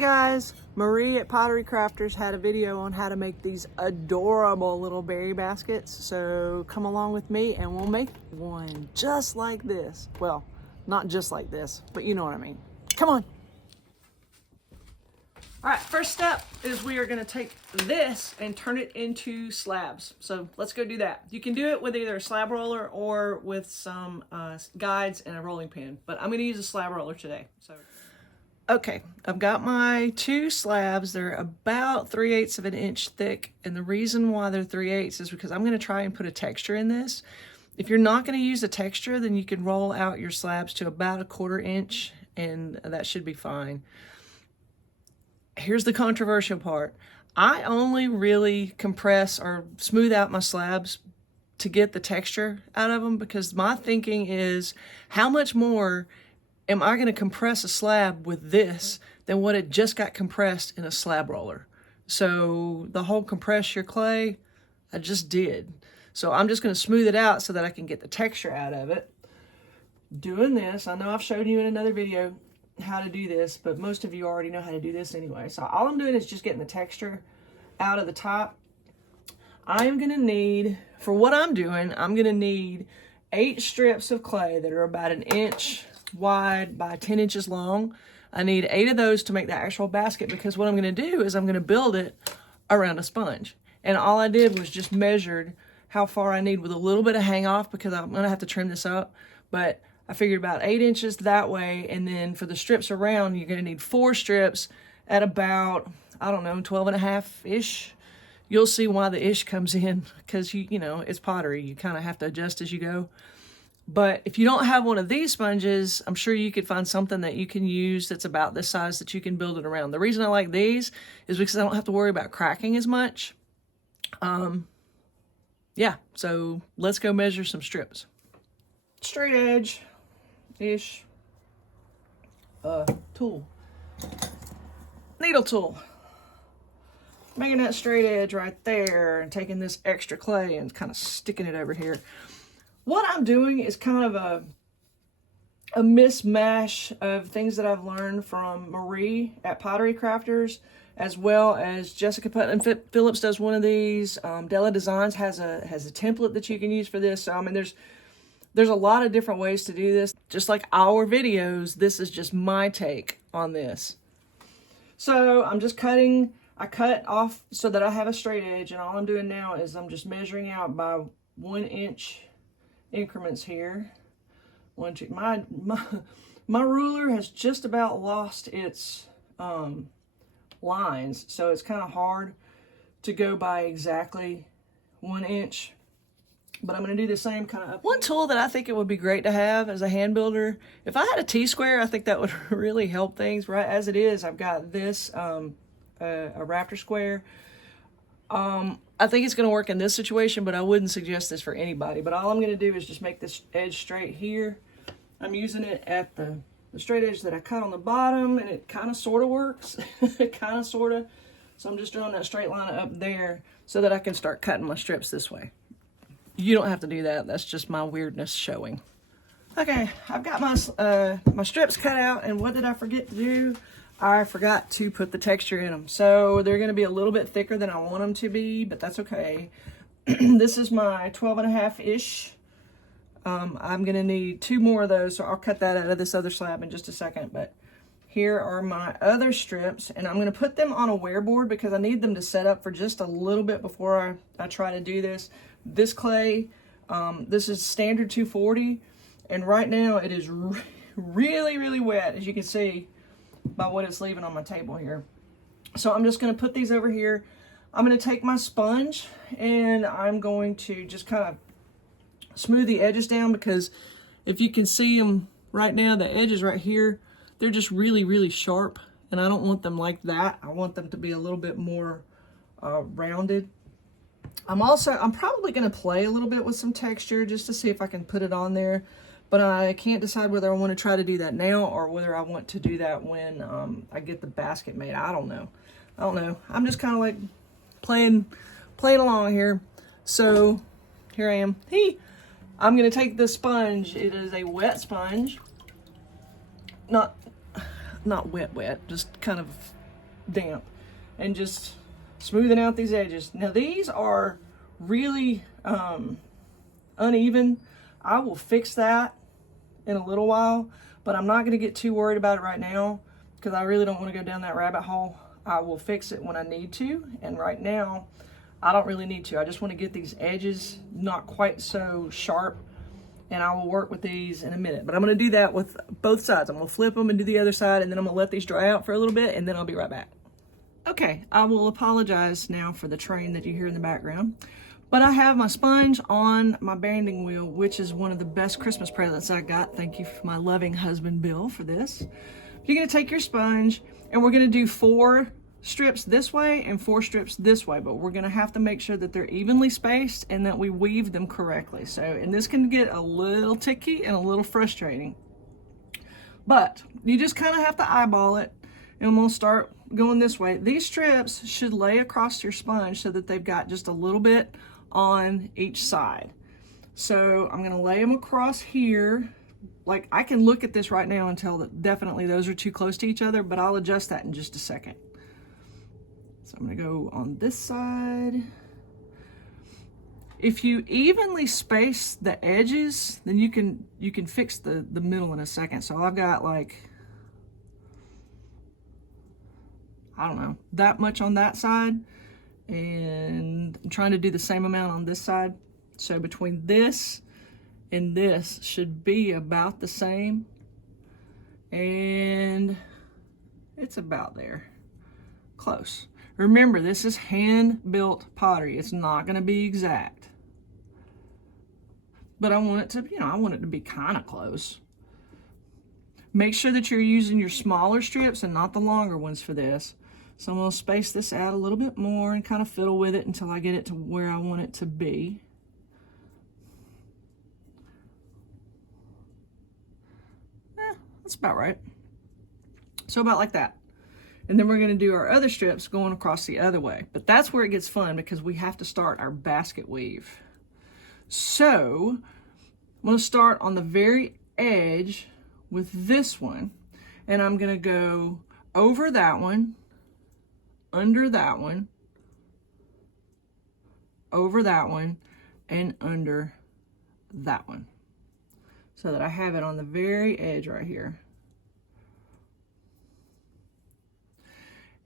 guys, Marie at Pottery Crafters had a video on how to make these adorable little berry baskets. So come along with me and we'll make one just like this. Well, not just like this, but you know what I mean. Come on. All right, first step is we are gonna take this and turn it into slabs. So let's go do that. You can do it with either a slab roller or with some guides and a rolling pin, but I'm gonna use a slab roller today. Okay, I've got my two slabs. They're about 3/8 of an inch thick. And the reason why they're 3/8 is because I'm gonna try and put a texture in this. If you're not gonna use a texture, then you can roll out your slabs to about 1/4 inch and that should be fine. Here's the controversial part. I only really compress or smooth out my slabs to get the texture out of them because my thinking is how much more am I going to compress a slab with this than what it just got compressed in a slab roller? So the whole compress your clay, I just did. So I'm just going to smooth it out so that I can get the texture out of it. Doing this, I know I've showed you in another video how to do this, but most of you already know how to do this anyway. So all I'm doing is just getting the texture out of the top. I'm going to need, for what I'm doing, I'm going to need 8 strips of clay that are about 1 inch wide by 10 inches long. I need 8 of those to make the actual basket because what I'm going to do is I'm going to build it around a sponge. And all I did was just measured how far I need with a little bit of hang off because I'm going to have to trim this up. But I figured about 8 inches that way. And then for the strips around, you're going to need 4 strips at about, I don't know, 12.5-ish. You'll see why the ish comes in because you know, it's pottery. You kind of have to adjust as you go. But if you don't have one of these sponges, I'm sure you could find something that you can use that's about this size that you can build it around. The reason I like these is because I don't have to worry about cracking as much. Yeah, so let's go measure some strips. Straight edge-ish tool. Needle tool. Making that straight edge right there and taking this extra clay and kind of sticking it over here. What I'm doing is kind of a mismatch of things that I've learned from Marie at Pottery Crafters, as well as Jessica Putnam Phillips does one of these. Della Designs has a template that you can use for this. So I mean, there's a lot of different ways to do this. Just like our videos, this is just my take on this. So I'm just cutting. I cut off so that I have a straight edge, and all I'm doing now is I'm just measuring out by 1 inch increments here. 1, 2. My ruler has just about lost its lines, so it's kind of hard to go by exactly 1 inch. But I'm going to do the same kind of. One tool that I think it would be great to have as a hand builder, if I had a T-square, I think that would really help things. Right as it is, I've got this a Raptor square. I think it's going to work in this situation, but I wouldn't suggest this for anybody. But all I'm going to do is just make this edge straight here. I'm using it at the straight edge that I cut on the bottom, and it kind of sort of works. Kind of sort of. So I'm just drawing that straight line up there so that I can start cutting my strips this way. You don't have to do that. That's just my weirdness showing. Okay, I've got my strips cut out, and what did I forget to do? I forgot to put the texture in them. So they're going to be a little bit thicker than I want them to be, but that's okay. This is my 12.5-ish. I'm going to need 2 more of those, so I'll cut that out of this other slab in just a second. But here are my other strips, and I'm going to put them on a wear board because I need them to set up for just a little bit before I try to do this. This clay, this is standard 240, and right now it is really, really wet, as you can see by what it's leaving on my table here. So I'm just going to put these over here. I'm going to take my sponge and I'm going to just kind of smooth the edges down because if you can see them right now, the edges right here, they're just really, really sharp, and I don't want them like that. I want them to be a little bit more rounded. I'm probably going to play a little bit with some texture just to see if I can put it on there. But I can't decide whether I want to try to do that now or whether I want to do that when I get the basket made. I don't know. I'm just kind of like playing along here. So here I am. I'm going to take the sponge. It is a wet sponge. Not wet, just kind of damp, and just smoothing out these edges. Now these are really uneven. I will fix that in a little while, but I'm not going to get too worried about it right now because I really don't want to go down that rabbit hole. I will fix it when I need to, and right now I don't really need to. I just want to get these edges not quite so sharp, and I will work with these in a minute. But I'm going to do that with both sides. I'm going to flip them and do the other side, and then I'm going to let these dry out for a little bit, and then I'll be right back. Okay, I will apologize now for the train that you hear in the background, but I have my sponge on my banding wheel, which is one of the best Christmas presents I got. Thank you for my loving husband, Bill, for this. You're going to take your sponge, and we're going to do 4 strips this way and 4 strips this way, but we're going to have to make sure that they're evenly spaced and that we weave them correctly. So, and this can get a little ticky and a little frustrating, but you just kind of have to eyeball it. And we'll start going this way. These strips should lay across your sponge so that they've got just a little bit on each side. So I'm going to lay them across here. Like, I can look at this right now and tell that definitely those are too close to each other, but I'll adjust that in just a second. So I'm going to go on this side. If you evenly space the edges, then you can fix the middle in a second. So I've got, like, I don't know, that much on that side, and I'm trying to do the same amount on this side. So between this and this should be about the same, and it's about there, close. Remember, this is hand-built pottery. It's not going to be exact, but I want it to, I want it to be kind of close. Make sure that you're using your smaller strips and not the longer ones for this. So I'm going to space this out a little bit more and kind of fiddle with it until I get it to where I want it to be. That's about right. So about like that. And then we're going to do our other strips going across the other way. But that's where it gets fun because we have to start our basket weave. So I'm going to start on the very edge with this one. And I'm going to go over that one, under that one, over that one, and under that one, so that I have it on the very edge right here.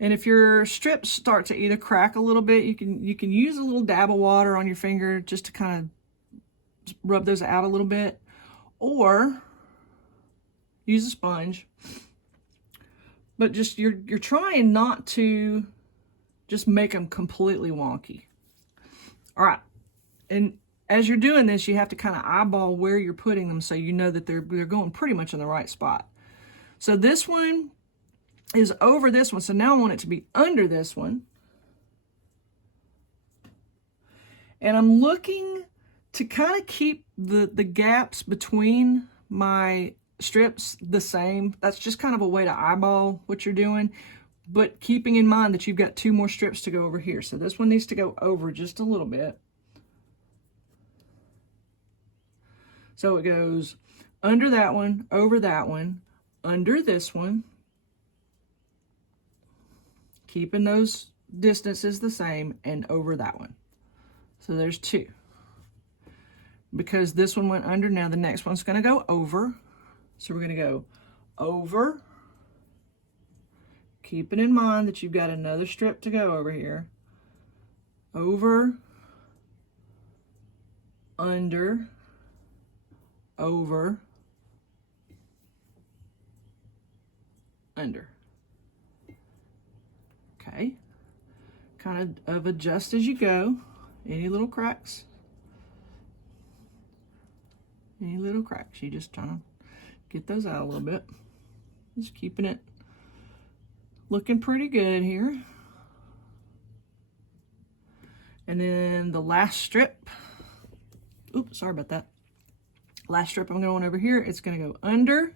And if your strips start to either crack a little bit, you can use a little dab of water on your finger just to kind of rub those out a little bit, or use a sponge. But just you're trying not to just make them completely wonky. All right, and as you're doing this, you have to kind of eyeball where you're putting them so you know that they're going pretty much in the right spot. So this one is over this one, so now I want it to be under this one. And I'm looking to kind of keep the gaps between my strips the same. That's just kind of a way to eyeball what you're doing, but keeping in mind that you've got 2 more strips to go over here. So this one needs to go over just a little bit. So it goes under that one, over that one, under this one, keeping those distances the same, and over that one. So there's 2. Because this one went under, now the next one's going to go over. So we're going to go over, keeping in mind that you've got another strip to go over here, over, under, over, under. Okay, kind of adjust as you go. Any little cracks? Any little cracks? You just trying to get those out a little bit. Just keeping it looking pretty good here. And then the last strip, oops, sorry about that. Last strip I'm going over here, it's going to go under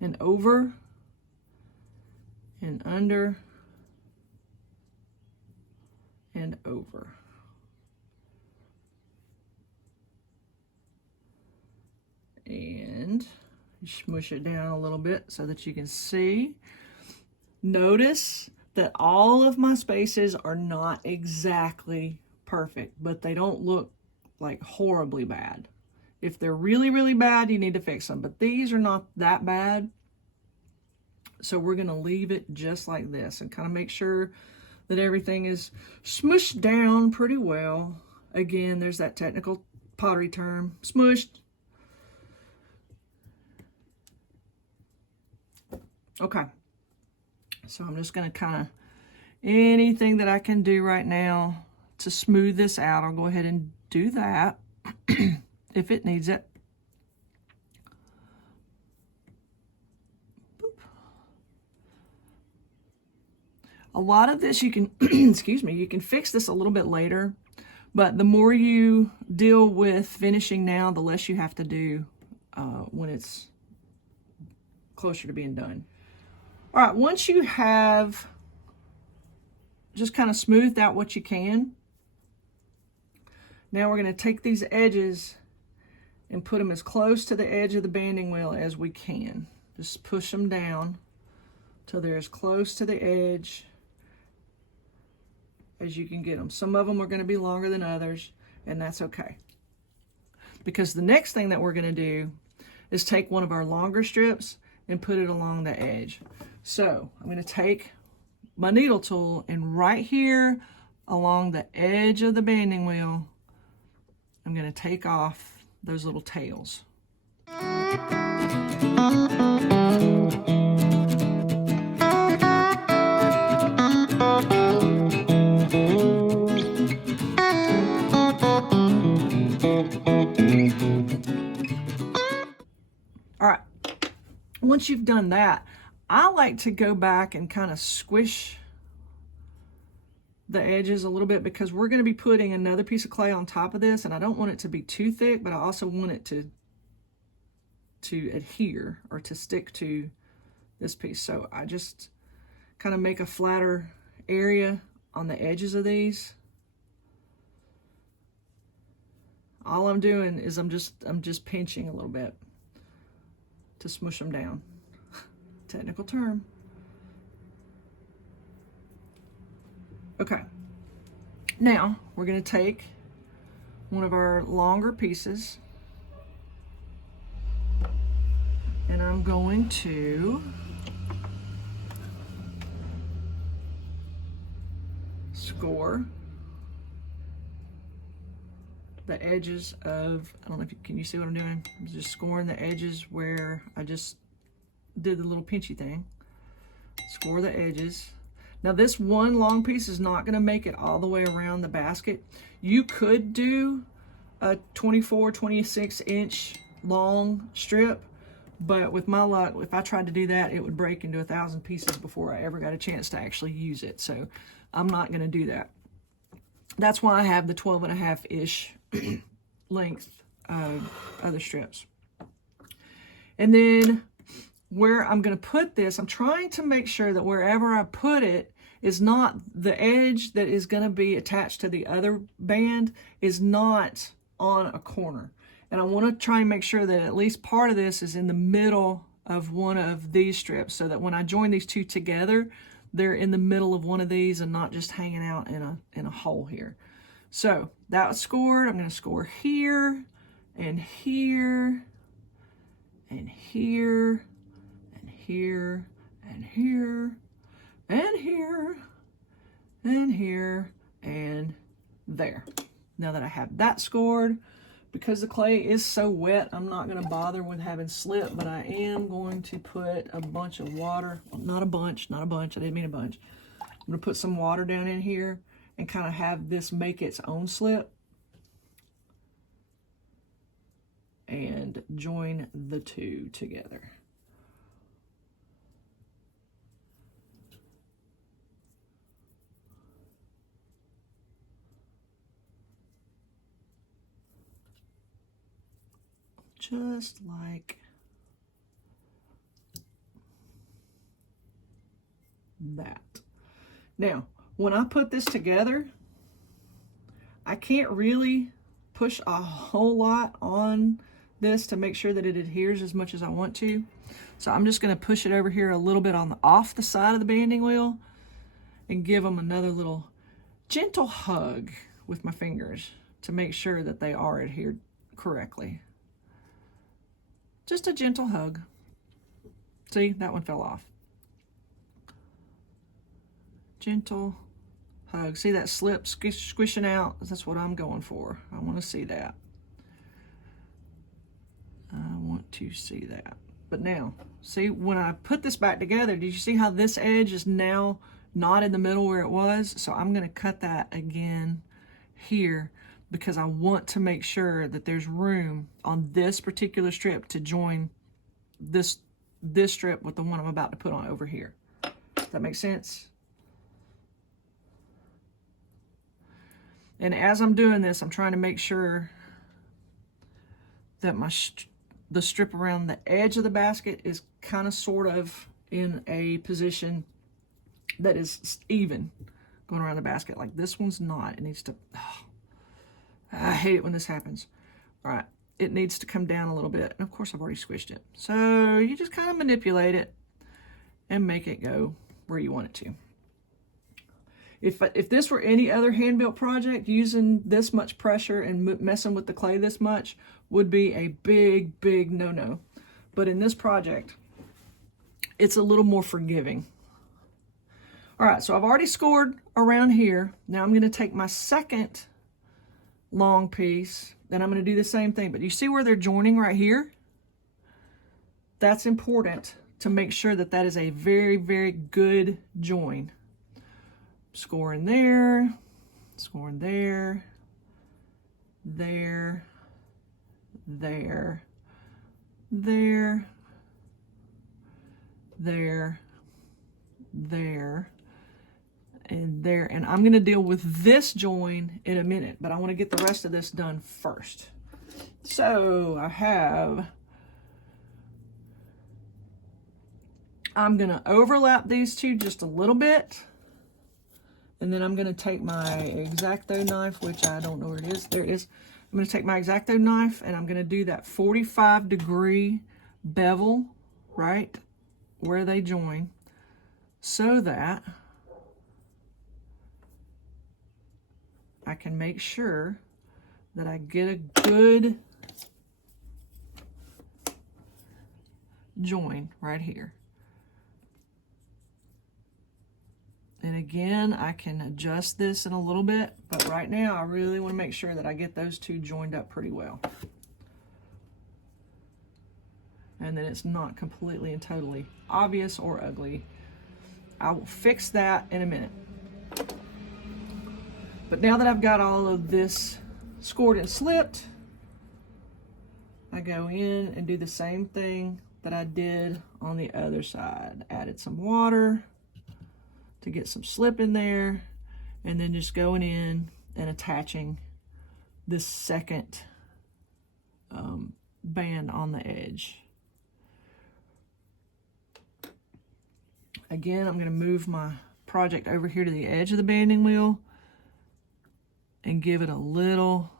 and over and under and over. And Smush it down a little bit so that you can see. Notice that all of my spaces are not exactly perfect, but they don't look like horribly bad. If they're really, really bad, you need to fix them, but these are not that bad. So we're gonna leave it just like this and kind of make sure that everything is smushed down pretty well. Again, there's that technical pottery term, smushed. Okay, so I'm just gonna kind of, anything that I can do right now to smooth this out, I'll go ahead and do that if it needs it. A lot of this you can, excuse me, you can fix this a little bit later, but the more you deal with finishing now, the less you have to do when it's closer to being done. All right, once you have just kind of smoothed out what you can, now we're going to take these edges and put them as close to the edge of the banding wheel as we can. Just push them down till they're as close to the edge as you can get them. Some of them are going to be longer than others, and that's okay. Because the next thing that we're going to do is take one of our longer strips and put it along the edge. So I'm going to take my needle tool, and right here along the edge of the banding wheel, I'm going to take off those little tails. All right, once you've done that, I like to go back and kind of squish the edges a little bit, because we're going to be putting another piece of clay on top of this, and I don't want it to be too thick, but I also want it to adhere or to stick to this piece. So I just kind of make a flatter area on the edges of these. All I'm doing is I'm just pinching a little bit to smush them down. Technical term. Okay, now we're going to take one of our longer pieces, and I'm going to score the edges of, I don't know if you, can you see what I'm doing? I'm just scoring the edges where I just did the little pinchy thing. Score the edges. Now this one long piece is not going to make it all the way around the basket. You could do a 24, 26 inch long strip, but with my luck, if I tried to do that, it would break into 1,000 pieces before I ever got a chance to actually use it. So I'm not going to do that. That's why I have the 12.5-ish length other strips. And then where I'm going to put this, I'm trying to make sure that wherever I put it is not the edge that is going to be attached to the other band is not on a corner. And I want to try and make sure that at least part of this is in the middle of one of these strips, so that when I join these two together, they're in the middle of one of these and not just hanging out in a hole here. So that was scored. I'm going to score here and here and here and here and here and here and here and there. Now that I have that scored, because the clay is so wet, I'm not going to bother with having slip, but I am going to put a bunch of water, well, not a bunch, I didn't mean a bunch. I'm going to put some water down in here and kind of have this make its own slip and join the two together. Just like that. Now, when I put this together, I can't really push a whole lot on this to make sure that it adheres as much as I want to. So I'm just going to push it over here a little bit off the side of the banding wheel and give them another little gentle hug with my fingers to make sure that they are adhered correctly. Just a gentle hug. See, that one fell off. Gentle hug. See that slip squishing out? That's what I'm going for. I want to see that. I want to see that. But now, see, when I put this back together, did you see how this edge is now not in the middle where it was? So I'm going to cut that again here because I want to make sure that there's room on this particular strip to join this strip with the one I'm about to put on over here. Does that make sense? And as I'm doing this, I'm trying to make sure that the strip around the edge of the basket is kind of sort of in a position that is even going around the basket. Like this one's not. It needs to, I hate it when this happens. All right, it needs to come down a little bit. And of course I've already squished it. So you just kind of manipulate it and make it go where you want it to. If this were any other hand-built project, using this much pressure and messing with the clay this much would be a big, big no-no. But in this project, it's a little more forgiving. All right, so I've already scored around here. Now I'm going to take my second long piece, and I'm going to do the same thing. But you see where they're joining right here? That's important to make sure that that is a very, very good join. Scoring there, scoring there, there, there, there, there, there, and there. And I'm going to deal with this join in a minute, but I want to get the rest of this done first. So I'm going to overlap these two just a little bit. And then I'm going to take my X-Acto knife, which I don't know where it is. There it is. I'm going to take my X-Acto knife and I'm going to do that 45-degree bevel right where they join so that I can make sure that I get a good join right here. And again, I can adjust this in a little bit, but right now I really want to make sure that I get those two joined up pretty well. And then it's not completely and totally obvious or ugly. I will fix that in a minute. But now that I've got all of this scored and slipped, I go in and do the same thing that I did on the other side. Added some water to get some slip in there, and then just going in and attaching this second band on the edge. Again, I'm going to move my project over here to the edge of the banding wheel and give it a little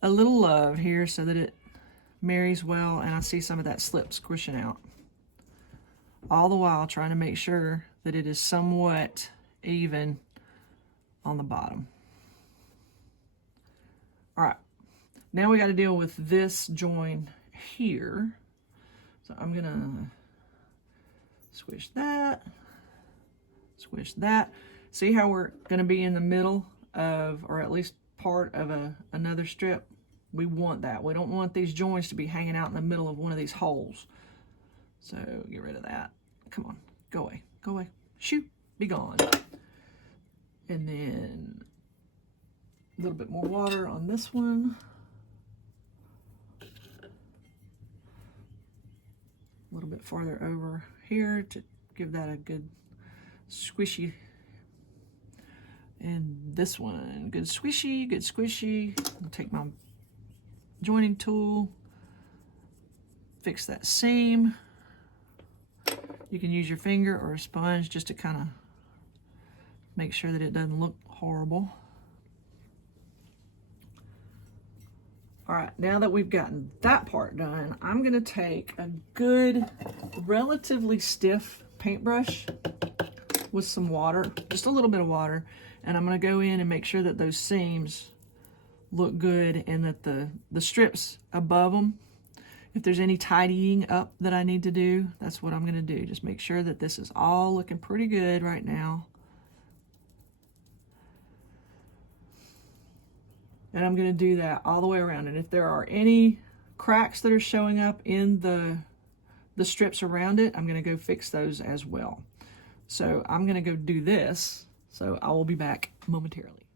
love here so that it marries well, and I see some of that slip squishing out. All the while trying to make sure that it is somewhat even on the bottom. All right, now we got to deal with this join here. So I'm gonna squish that. See how we're gonna be in the middle of, or at least part of another strip? We want that. We don't want these joints to be hanging out in the middle of one of these holes. So get rid of that. Come on, go away, go away. Shoot, be gone. And then a little bit more water on this one. A little bit farther over here to give that a good squishy. And this one, good squishy, good squishy. I'll take my joining tool, fix that seam. You can use your finger or a sponge just to kind of make sure that it doesn't look horrible. All right, now that we've gotten that part done, I'm gonna take a good, relatively stiff paintbrush with some water, just a little bit of water, and I'm gonna go in and make sure that those seams look good and that the strips above them, if there's any tidying up that I need to do, that's what I'm gonna do. Just make sure that this is all looking pretty good right now. And I'm gonna do that all the way around. And if there are any cracks that are showing up in the strips around it, I'm gonna go fix those as well. So I'm gonna go do this. So I will be back momentarily.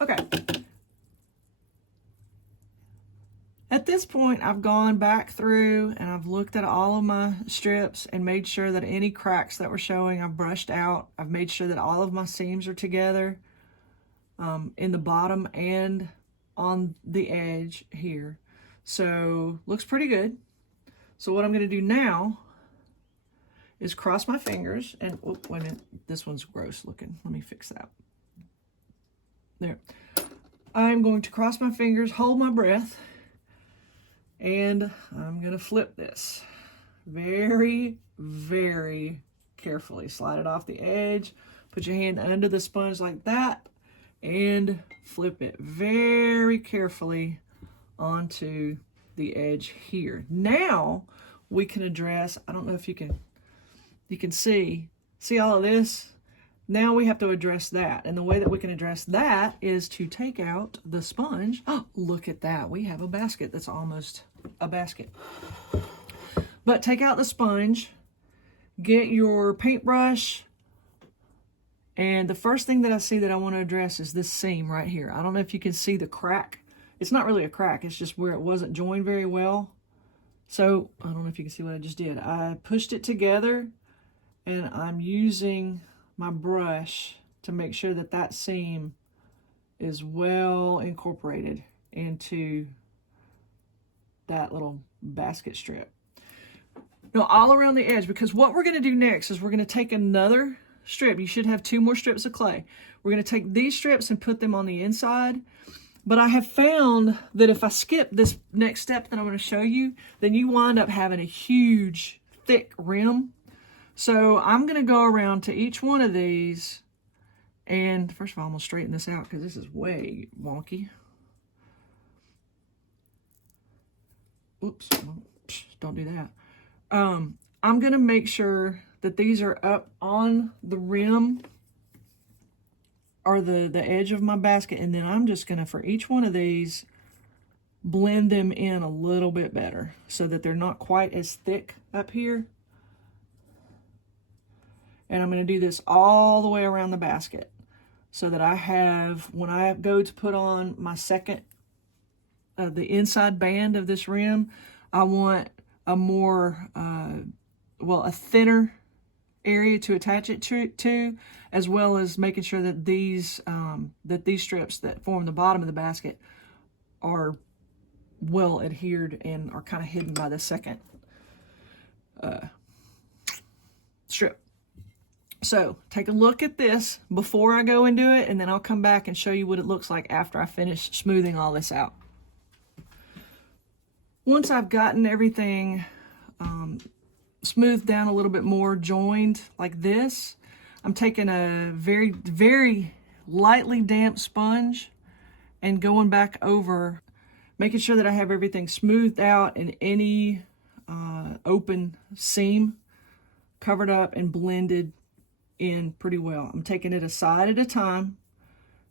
Okay. At this point, I've gone back through and I've looked at all of my strips and made sure that any cracks that were showing, I've brushed out. I've made sure that all of my seams are together in the bottom and on the edge here. So looks pretty good. So what I'm going to do now is cross my fingers and, oh, wait a minute, this one's gross looking. Let me fix that. There. I'm going to cross my fingers, hold my breath, and I'm going to flip this very, very carefully. Slide it off the edge, put your hand under the sponge like that, and flip it very carefully onto the edge here. Now we can address, I don't know if you can see all of this? Now we have to address that. And the way that we can address that is to take out the sponge. Oh, look at that. We have a basket that's almost a basket. But take out the sponge, get your paintbrush, and the first thing that I see that I want to address is this seam right here. I don't know if you can see the crack. It's not really a crack. It's just where it wasn't joined very well. So I don't know if you can see what I just did. I pushed it together and I'm using my brush to make sure that that seam is well incorporated into that little basket strip. Now all around the edge, because what we're going to do next is we're going to take another strip. You should have 2 more strips of clay. We're going to take these strips and put them on the inside. But I have found that if I skip this next step that I'm going to show you, then you wind up having a huge, thick rim. So I'm going to go around to each one of these, and first of all, I'm going to straighten this out because this is way wonky. Oops, don't do that. I'm going to make sure that these are up on the rim or the edge of my basket, and then I'm just going to, for each one of these, blend them in a little bit better so that they're not quite as thick up here. And I'm going to do this all the way around the basket so that I have, when I go to put on my second, the inside band of this rim, I want a more, a thinner area to attach it to, as well as making sure that these strips that form the bottom of the basket are well adhered and are kind of hidden by the second strip. So take a look at this before I go and do it, and then I'll come back and show you what it looks like after I finish smoothing all this out. Once I've gotten everything smoothed down a little bit more, joined like this, I'm taking a very, very lightly damp sponge and going back over, making sure that I have everything smoothed out and any open seam covered up and blended in pretty well. I'm taking it a side at a time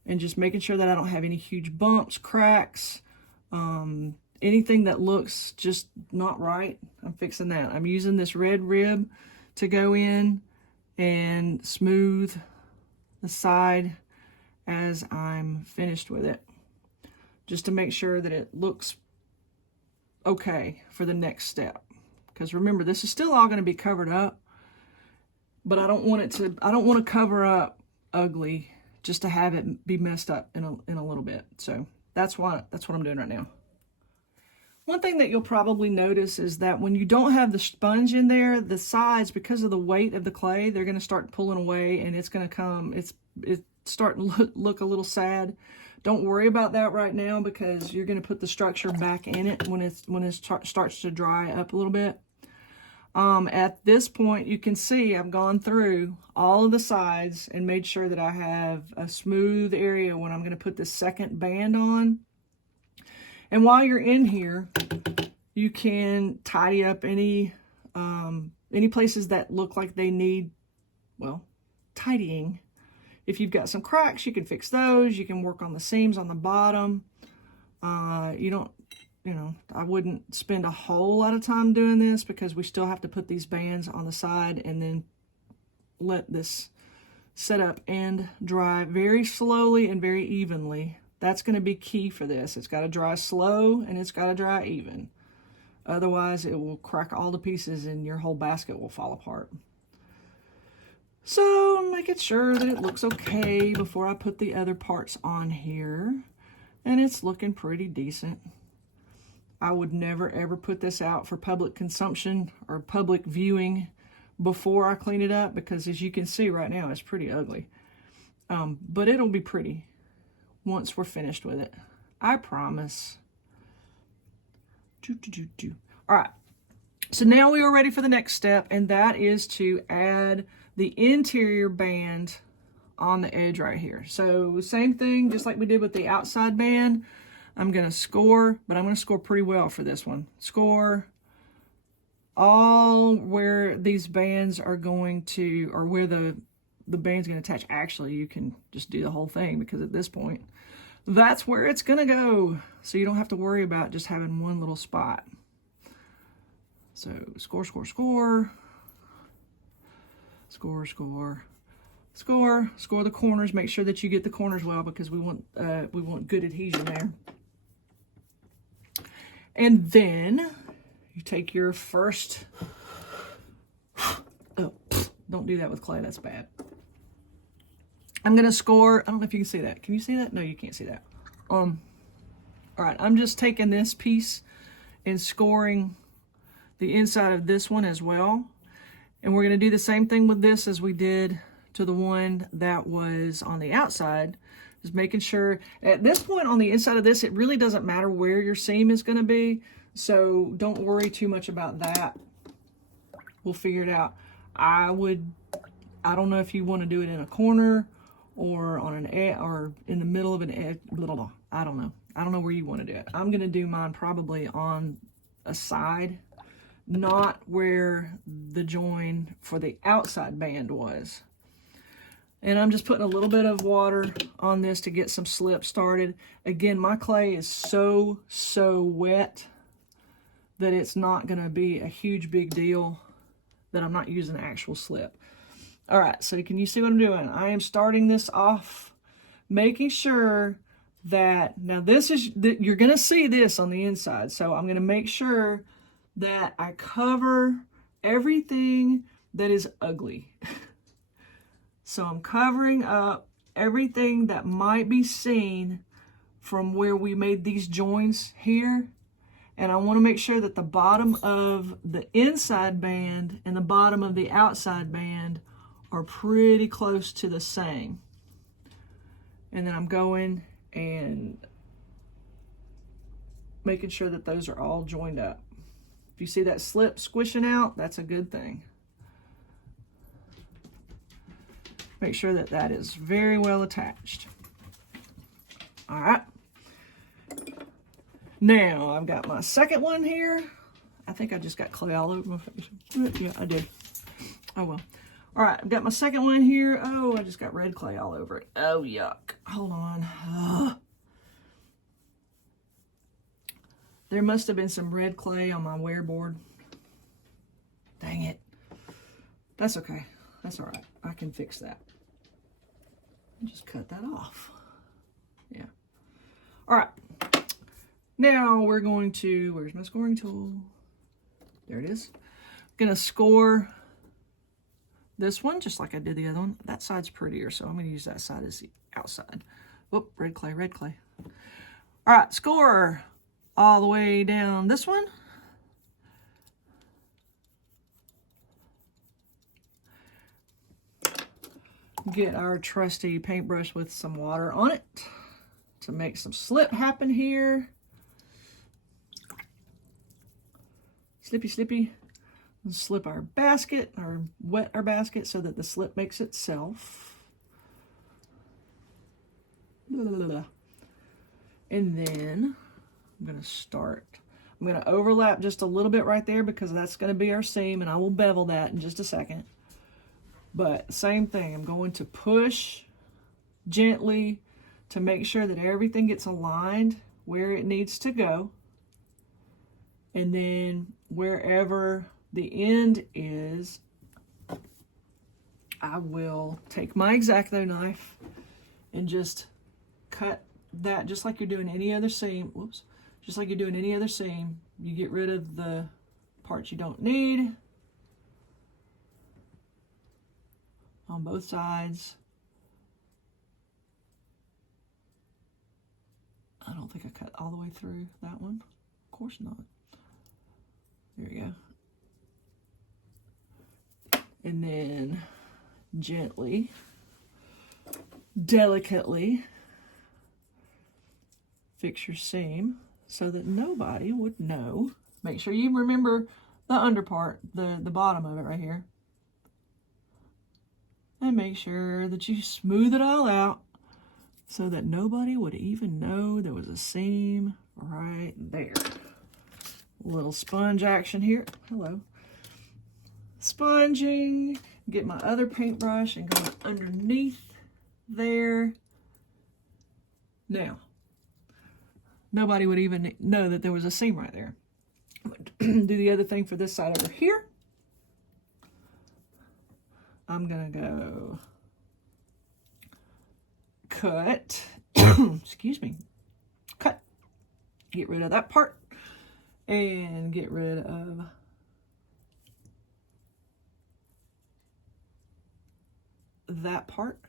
and just making sure that I don't have any huge bumps, cracks, anything that looks just not right. I'm fixing that. I'm using this red rib to go in and smooth the side as I'm finished with it, just to make sure that it looks okay for the next step. Because remember, this is still all going to be covered up, but I don't want to cover up ugly just to have it be messed up in a little bit. So that's what I'm doing right now. One thing that you'll probably notice is that when you don't have the sponge in there, the sides, because of the weight of the clay, they're going to start pulling away, and it's going to come, it's starting to look a little sad Don't worry about that right now because you're going to put the structure back in it when it starts to dry up a little bit. At this point, you can see I've gone through all of the sides and made sure that I have a smooth area when I'm going to put the second band on. And while you're in here, you can tidy up any places that look like they need, well, tidying. If you've got some cracks, you can fix those. You can work on the seams on the bottom. I wouldn't spend a whole lot of time doing this because we still have to put these bands on the side and then let this set up and dry very slowly and very evenly. That's going to be key for this. It's got to dry slow and it's got to dry even. Otherwise, it will crack all the pieces and your whole basket will fall apart. So, making sure that it looks okay before I put the other parts on here. And it's looking pretty decent. I would never ever put this out for public consumption or public viewing before I clean it up because as you can see right now, it's pretty ugly. But it'll be pretty once we're finished with it. I promise. All right. So now we are ready for the next step, and that is to add the interior band on the edge right here. So same thing, just like we did with the outside band. I'm going to score, but I'm going to score pretty well for this one. Score all where these bands are going to, or where the band's going to attach. Actually, you can just do the whole thing because at this point, that's where it's going to go. So you don't have to worry about just having one little spot. So score, score, score. Score, score, score. Score the corners. Make sure that you get the corners well because we want good adhesion there. And then you take your first, oh, don't do that with clay, that's bad. I'm gonna score, I don't know if you can see that. Can you see that? No, you can't see that. All right, I'm just taking this piece and scoring the inside of this one as well. And we're gonna do the same thing with this as we did to the one that was on the outside. Just making sure, at this point on the inside of this, it really doesn't matter where your seam is going to be. So don't worry too much about that. We'll figure it out. I don't know if you want to do it in a corner or on an edge or in the middle of an edge. I don't know. I don't know where you want to do it. I'm going to do mine probably on a side, not where the join for the outside band was. And I'm just putting a little bit of water on this to get some slip started. Again, my clay is so wet that it's not going to be a huge big deal that I'm not using actual slip. All right, so can you see what I'm doing? I am starting this off, making sure that, now this is, you're going to see this on the inside. So I'm going to make sure that I cover everything that is ugly. So I'm covering up everything that might be seen from where we made these joins here. And I want to make sure that the bottom of the inside band and the bottom of the outside band are pretty close to the same. And then I'm going and making sure that those are all joined up. If you see that slip squishing out, that's a good thing. Make sure that that is very well attached. All right. Now I've got my second one here. I think I just got clay all over my face. Yeah, I did. Oh well. All right, I've got my second one here. Oh, I just got red clay all over it. Oh, yuck. Hold on. Ugh. There must have been some red clay on my wear board. Dang it. That's okay. That's all right. I can fix that. Just cut that off. Yeah. All right. Now we're going to, where's my scoring tool? There it is. I'm going to score this one just like I did the other one. That side's prettier, so I'm going to use that side as the outside. Whoop, red clay, red clay. All right, score all the way down this one. Get our trusty paintbrush with some water on it. to make some slip happen here. Slippy, slippy. Let's slip our basket, or wet our basket so that the slip makes itself. And then I'm going to start. I'm going to overlap just a little bit right there because that's going to be our seam, and I will bevel that in just a second. But same thing, I'm going to push gently to make sure that everything gets aligned where it needs to go. And then wherever the end is, I will take my X-Acto knife and just cut that just like you're doing any other seam. Whoops. Just like you're doing any other seam. You get rid of the parts you don't need on both sides. I don't think I cut all the way through that one. Of course not. There we go. And then gently, delicately fix your seam so that nobody would know. Make sure you remember the under part, the bottom of it right here. And make sure that you smooth it all out so that nobody would even know there was a seam right there. Little sponge action here. Hello. Sponging. Get my other paintbrush and go underneath there. Now, nobody would even know that there was a seam right there. Do the other thing for this side over here. I'm gonna go cut, excuse me, cut, get rid of that part, and get rid of that part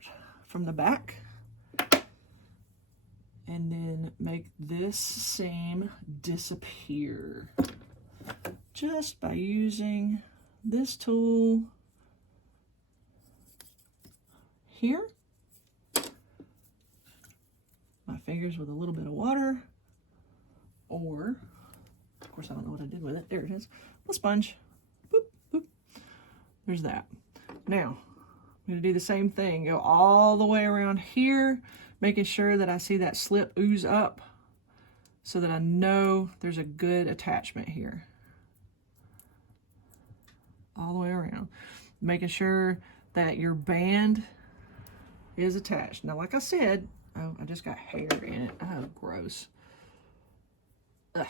from the back, and then make this seam disappear just by using this tool here. My fingers with a little bit of water, or of course I don't know what I did with it. There it is. A sponge. Boop, boop. There's that. Now I'm going to do the same thing. Go all the way around here, making sure that I see that slip ooze up so that I know there's a good attachment here. All the way around. Making sure that your band is attached. Now, like I said, oh, I just got hair in it. Oh, gross. Ugh.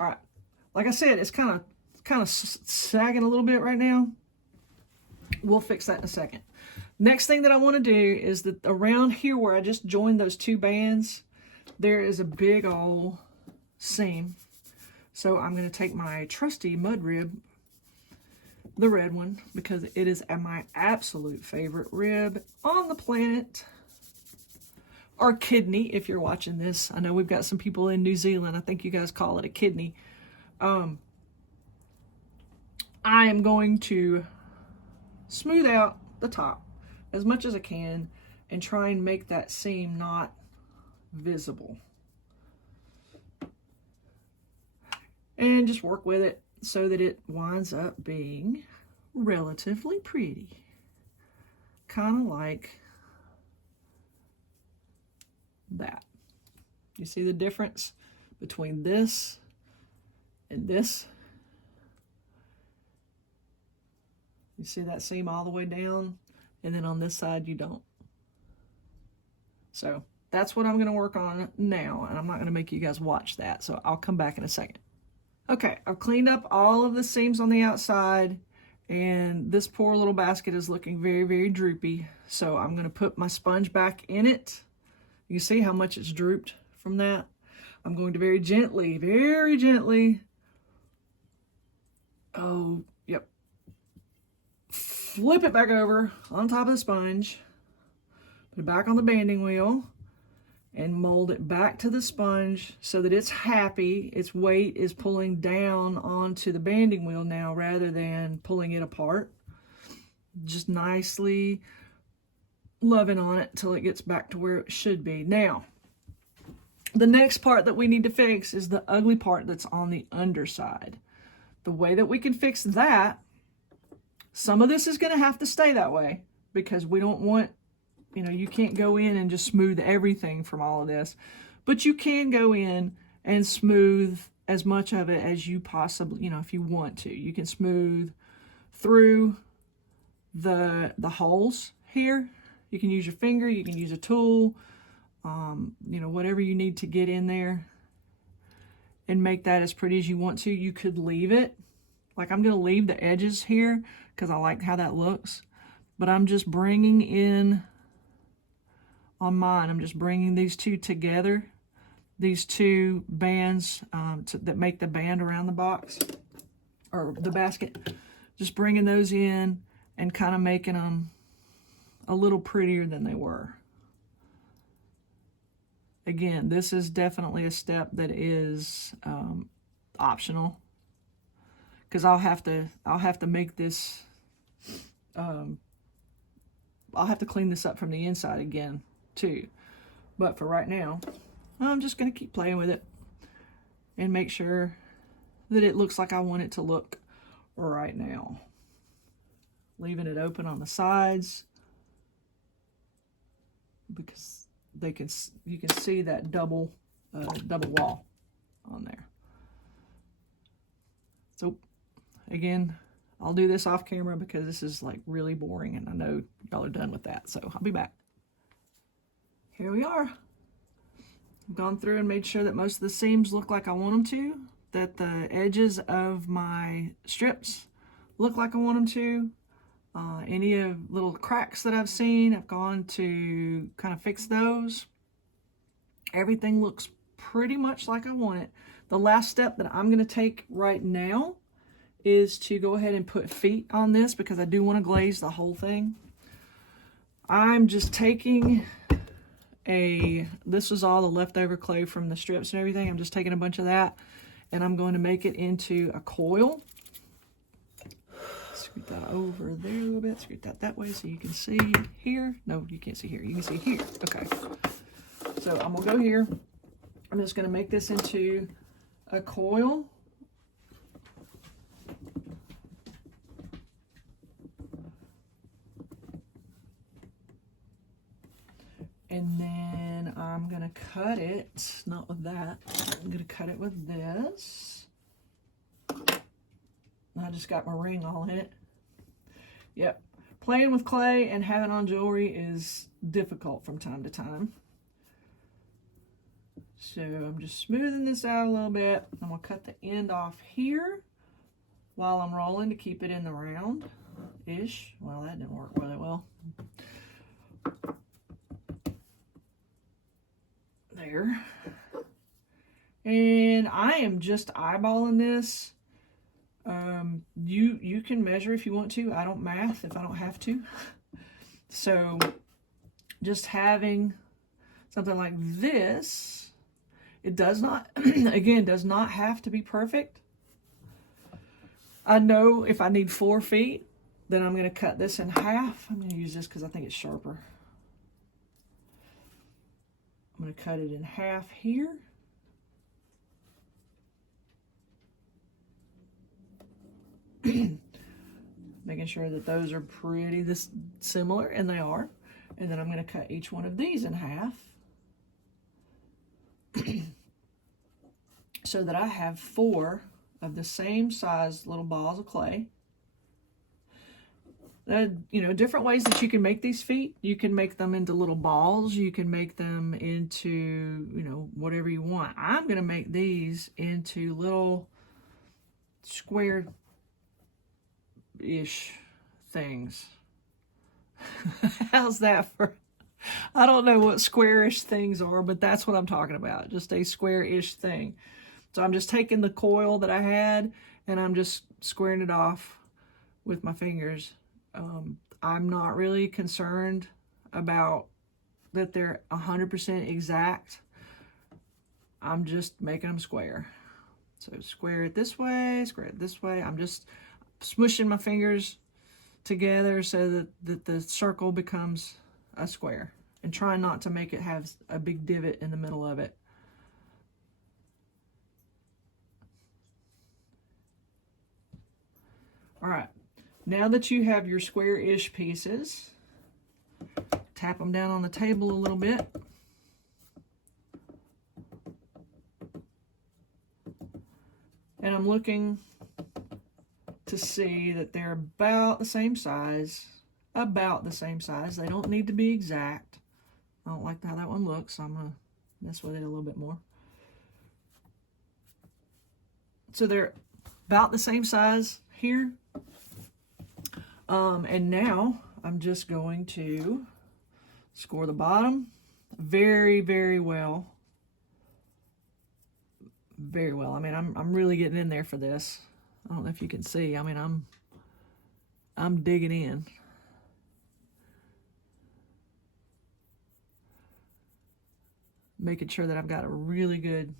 All right. Like I said, it's kind of sagging a little bit right now. We'll fix that in a second. Next thing that I want to do is that around here where I just joined those two bands, there is a big old seam. So I'm going to take my trusty mud rib, the red one, because it is my absolute favorite rib on the planet. Or kidney, if you're watching this. I know we've got some people in New Zealand. I think you guys call it a kidney. I am going to smooth out the top as much as I can and try and make that seam not visible. And just work with it so that it winds up being relatively pretty. Kind of like that. You see the difference between this and this? You see that seam all the way down, and then on this side you don't. So that's what I'm going to work on now, and I'm not going to make you guys watch that, so I'll come back in a second. Okay, I've cleaned up all of the seams on the outside, and this poor little basket is looking very, very droopy, so I'm going to put my sponge back in it. You see how much it's drooped from that? I'm going to very gently, oh, yep, flip it back over on top of the sponge, put it back on the banding wheel, and mold it back to the sponge so that it's happy. Its weight is pulling down onto the banding wheel now rather than pulling it apart. Just nicely loving on it till it gets back to where it should be. Now, The next part that we need to fix is the ugly part that's on the underside. The way that we can fix that, some of this is going to have to stay that way because we don't want, you know, you can't go in and just smooth everything from all of this, but you can go in and smooth as much of it as you possibly, you know, if you want to. You can smooth through the holes here. You can use your finger, you can use a tool, you know, whatever you need to get in there and make that as pretty as you want to. You could leave it. Like I'm going to leave the edges here because I like how that looks. But I'm just bringing in, on mine, I'm just bringing these two together. These two bands that make the band around the box or the basket. Just bringing those in and kind of making them a little prettier than they were. Again, this is definitely a step that is optional because I'll have to make this. I'll have to clean this up from the inside again too. But for right now, I'm just going to keep playing with it and make sure that it looks like I want it to look right now. Leaving it open on the sides because you can see that double wall on there. So again, I'll do this off camera because this is like really boring and I know y'all are done with that. So I'll be back. Here we are. I've gone through and made sure that most of the seams look like I want them to, that the edges of my strips look like I want them to. Any of little cracks that I've seen, I've gone to kind of fix those. Everything looks pretty much like I want it. The last step that I'm going to take right now is to go ahead and put feet on this because I do want to glaze the whole thing. I'm just taking this is all the leftover clay from the strips and everything. I'm just taking a bunch of that and I'm going to make it into a coil. Scoot that over there a little bit. Scoot that way so you can see here. No, you can't see here. You can see here. Okay. So I'm going to go here. I'm just going to make this into a coil. And then I'm going to cut it, not with that. I'm going to cut it with this. I just got my ring all in it. Yep. Playing with clay and having on jewelry is difficult from time to time. So I'm just smoothing this out a little bit. I'm going to cut the end off here while I'm rolling to keep it in the round-ish. Well, that didn't work really well. There. And I am just eyeballing this. You can measure if you want to. I don't math if I don't have to. So just having something like this, it does not, again, does not have to be perfect. I know if I need 4 feet, then I'm going to cut this in half. I'm going to use this because I think it's sharper. I'm going to cut it in half here. Making sure that those are pretty this similar, and they are. And then I'm going to cut each one of these in half so that I have 4 of the same size little balls of clay. You know, different ways that you can make these feet. You can make them into little balls. You can make them into, you know, whatever you want. I'm going to make these into little square-ish things. How's that for... I don't know what squarish things are, but that's what I'm talking about. Just a square-ish thing. So I'm just taking the coil that I had and I'm just squaring it off with my fingers. I'm not really concerned about that they're 100% exact. I'm just making them square. So square it this way, square it this way. I'm just smushing my fingers together so that the circle becomes a square, and trying not to make it have a big divot in the middle of it. All right, now that you have your square-ish pieces, tap them down on the table a little bit. And I'm looking to see that they're about the same size. About the same size. They don't need to be exact. I don't like how that one looks, so I'm going to mess with it a little bit more. So they're about the same size here. And now I'm just going to score the bottom very, very well. Very well. I mean, I'm really getting in there for this. I don't know if you can see. I mean, I'm digging in. Making sure that I've got a really good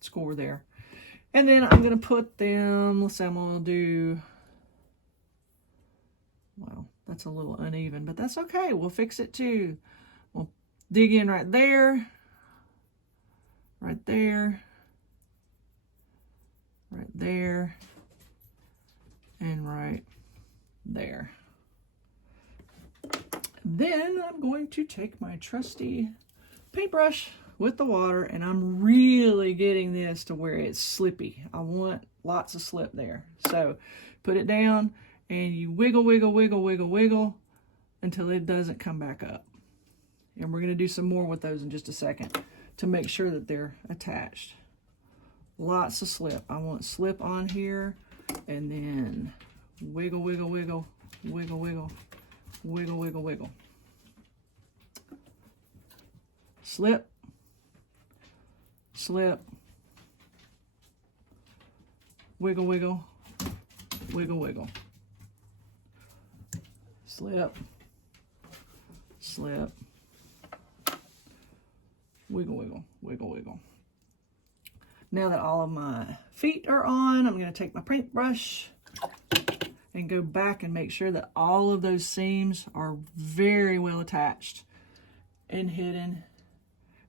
score there. And then I'm going to put them, let's say I'm going to do, well, that's a little uneven, but that's okay. We'll fix it too. We'll dig in right there, right there, right there, and right there. Then I'm going to take my trusty paintbrush with the water, and I'm really getting this to where it's slippy. I want lots of slip there. So put it down and you wiggle, wiggle, wiggle, wiggle, wiggle until it doesn't come back up. And we're going to do some more with those in just a second to make sure that they're attached. Lots of slip. I want slip on here, and then wiggle, wiggle, wiggle, wiggle, wiggle, wiggle, wiggle, wiggle. Slip, slip, wiggle, wiggle, wiggle, wiggle. Slip, slip, wiggle, wiggle, wiggle, wiggle. Now that all of my feet are on, I'm going to take my paintbrush and go back and make sure that all of those seams are very well attached and hidden.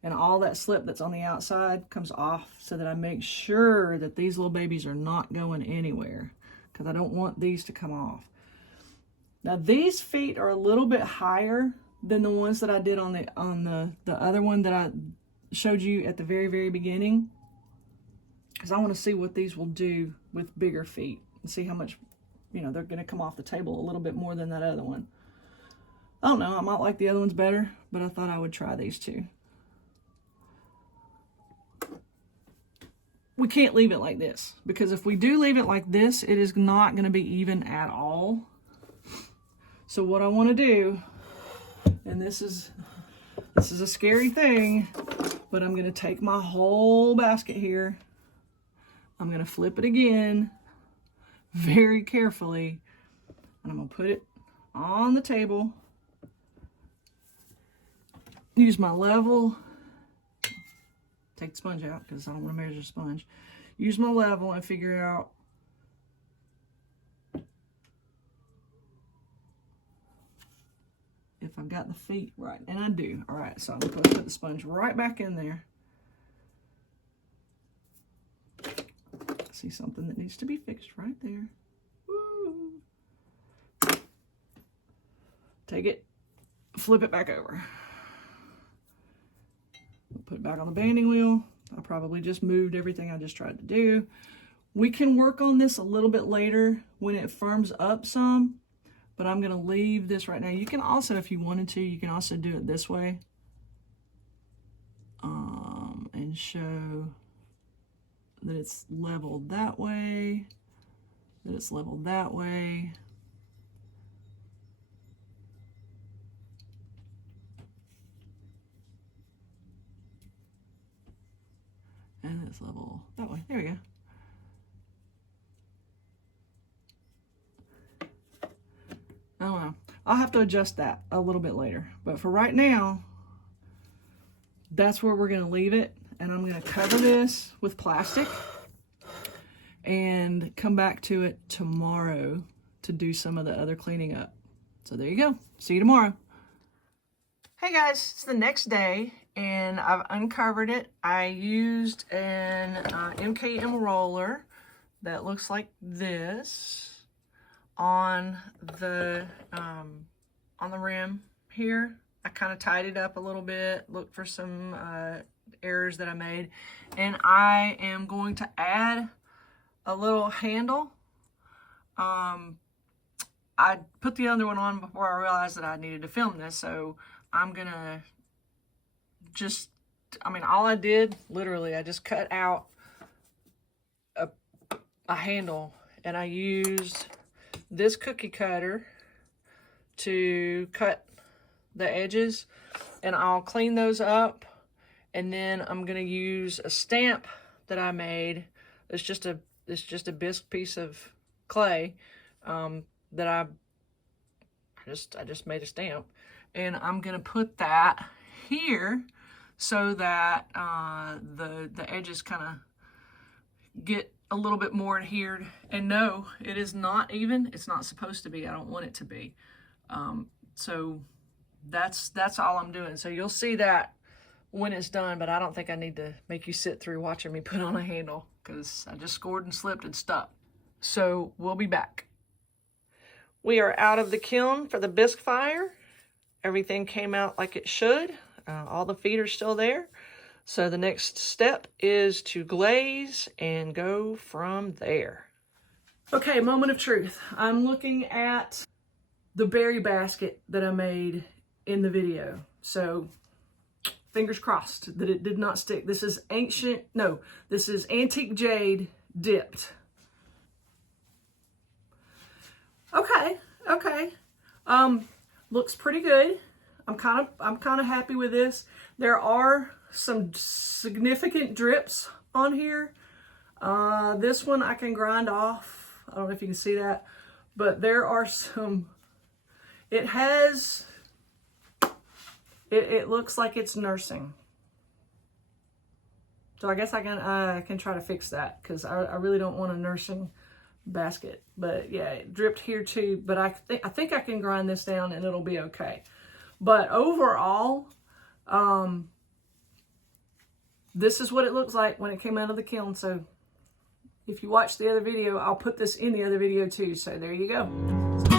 And all that slip that's on the outside comes off so that I make sure that these little babies are not going anywhere, because I don't want these to come off. Now these feet are a little bit higher than the ones that I did on the other one that I showed you at the very, very beginning, because I want to see what these will do with bigger feet and see how much, you know, they're going to come off the table a little bit more than that other one. I don't know, I might like the other ones better, but I thought I would try these two. We can't leave it like this, because if we do leave it like this, it is not going to be even at all. So what I want to do, and this is a scary thing, but I'm going to take my whole basket here. I'm going to flip it again very carefully, and I'm going to put it on the table. Use my level. Take the sponge out because I don't want to measure the sponge. Use my level and figure out if I've got the feet right. And I do. All right, so I'm going to put the sponge right back in there. See something that needs to be fixed right there. Woo. Take it, flip it back over. Put it back on the banding wheel. I probably just moved everything I just tried to do. We can work on this a little bit later when it firms up some, but I'm going to leave this right now. You can also, if you wanted to, you can also do it this way and show that it's leveled that way, that it's leveled that way. And it's level that way. There we go. I don't know. I'll have to adjust that a little bit later. But for right now, that's where we're going to leave it. And I'm going to cover this with plastic and come back to it tomorrow to do some of the other cleaning up. So there you go. See you tomorrow. Hey guys, it's the next day and I've uncovered it. I used an MKM roller that looks like this. on the rim here. I kind of tidied up a little bit, looked for some errors that I made, and I am going to add a little handle. I put the other one on before I realized that I needed to film this, so I'm gonna just, I mean, all I did, literally, I just cut out a handle, and I used this cookie cutter to cut the edges, and I'll clean those up, and then I'm gonna use a stamp that I made. It's just a bisque piece of clay that I just made a stamp, and I'm gonna put that here so that the edges kind of get a little bit more adhered. And no, it is not even. It's not supposed to be. I don't want it to be. So that's all I'm doing. So you'll see that when it's done, but I don't think I need to make you sit through watching me put on a handle, because I just scored and slipped and stuck. So we'll be back. We are out of the kiln for the bisque fire. Everything came out like it should. All the feet are still there. So the next step is to glaze and go from there. Okay, moment of truth. I'm looking at the berry basket that I made in the video. So fingers crossed that it did not stick. This is this is antique jade dipped. Okay. Looks pretty good. I'm kind of happy with this. There are some significant drips on here. This one I can grind off. I don't know if you can see that, but there are some. It looks like it's nursing. So I guess I can try to fix that, because I really don't want a nursing basket. But yeah, it dripped here too, but I think I can grind this down and it'll be okay. But overall, this is what it looks like when it came out of the kiln. So if you watch the other video, I'll put this in the other video too. So there you go.